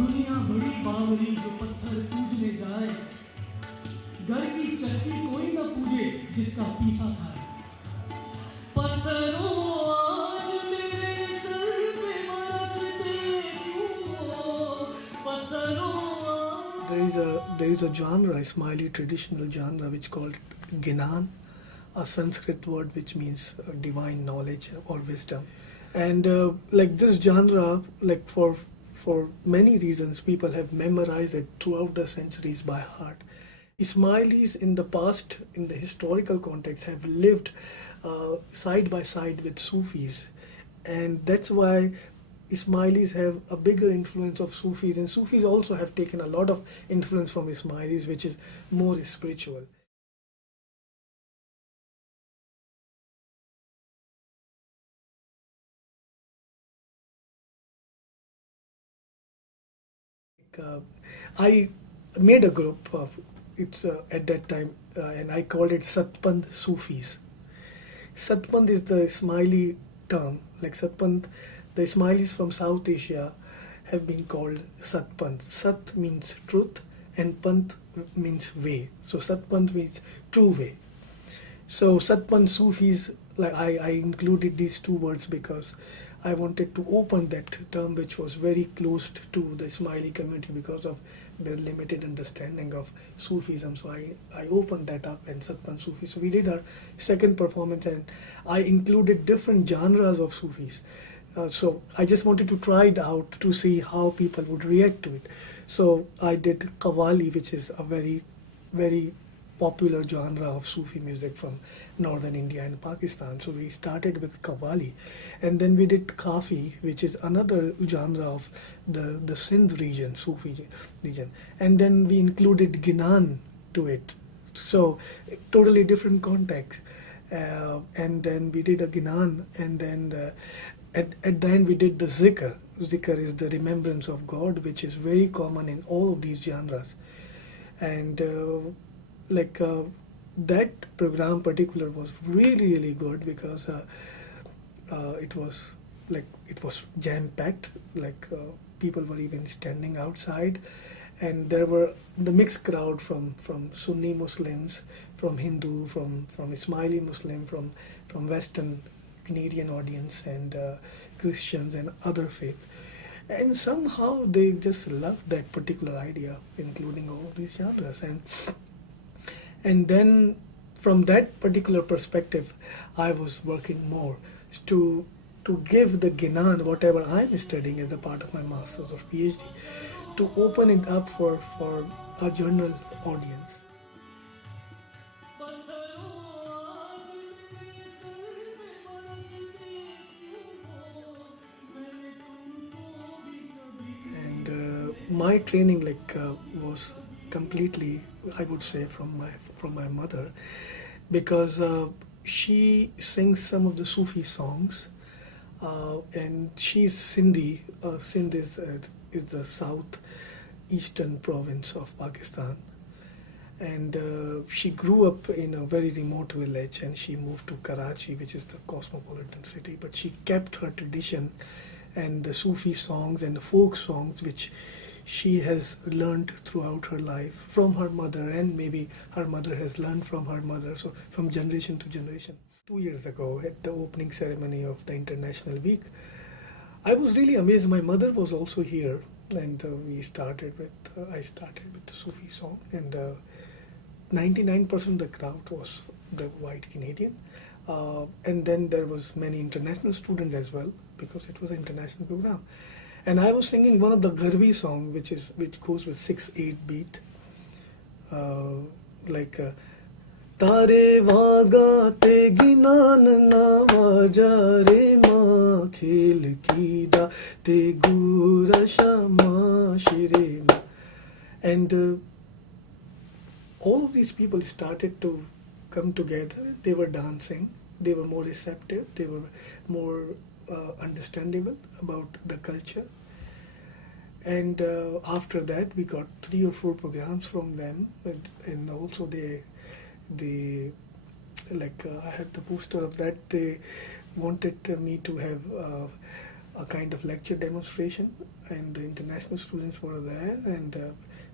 दुनिया बड़ी बावरी जो पत्थर पूजने जाए, घर की चक्की कोई न पूजे जिसका पीसा खाए। पत्थरों आज मेरे सर पे बरसते क्यों हो, पत्थरों There is a genre, Ismaili traditional genre, which called Gnan, a Sanskrit word which means divine knowledge or wisdom. And like this genre, like for many reasons, people have memorized it throughout the centuries by heart. Ismailis in the past, in the historical context, have lived side by side with Sufis, and that's why Ismailis have a bigger influence of Sufis, and Sufis also have taken a lot of influence from Ismailis, which is more spiritual. I made a group of it's at that time, and I called it Satpand Sufis. Satpand is the Ismaili term, like Satpand, the Ismailis from South Asia have been called Satpand. Sat means truth and Pant means way. So Satpand means true way. So Satpand Sufis, like I included these two words because I wanted to open that term which was very close to the Ismaili community because of their limited understanding of Sufism. So I opened that up and Satpand Sufi. So we did our second performance and I included different genres of Sufis. So I just wanted to try it out to see how people would react to it. So I did Qawwali, which is a very, very popular genre of Sufi music from northern India and Pakistan. So we started with Qawwali, and then we did Kafi, which is another genre of the Sindh region, Sufi region, and then we included Ginan to it. So totally different context. And then we did a Ginan, and then at the end we did the Zikr. Zikr is the remembrance of God, which is very common in all of these genres. And that program particular was really good because it was jam packed, people were even standing outside, and there were the mixed crowd from Sunni Muslims, from Hindu, from Ismaili Muslim, from Western Canadian audience, and Christians and other faiths. And somehow they just loved that particular idea, including all these genres. And then from that particular perspective, I was working more to give the Ginan, whatever I'm studying as a part of my master's or PhD, to open it up for a general audience. And my training was completely, I would say, from my mother, because she sings some of the Sufi songs, and she's Sindhi. Sindh is the south eastern province of Pakistan, and she grew up in a very remote village, and she moved to Karachi, which is the cosmopolitan city, but she kept her tradition and the Sufi songs and the folk songs which she has learned throughout her life from her mother, and maybe her mother has learned from her mother, so from generation to generation. 2 years ago, at the opening ceremony of the International Week, I was really amazed. My mother was also here, and I started with the Sufi song, and 99% of the crowd was the white Canadian. And then there was many international students as well, because it was an international program. And I was singing one of the Garvi song, which goes with 6/8 beat, like Tare vaga te ginan na vajare ma khel kida te gura shama shire ma. And all of these people started to come together. They were dancing, they were more receptive, they were more understandable about the culture. And after that, we got 3 or 4 programs from them, and also they I had the poster of that. They wanted me to have a kind of lecture demonstration, and the international students were there, and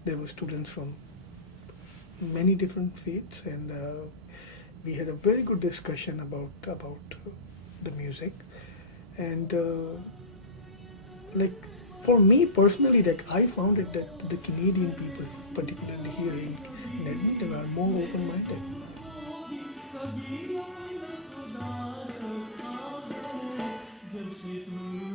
there were students from many different faiths, and we had a very good discussion about the music, and like for me personally, like I found it that the Canadian people, particularly here in Edmonton, are more open-minded. कभी अपना खुदा रखा है जब से तू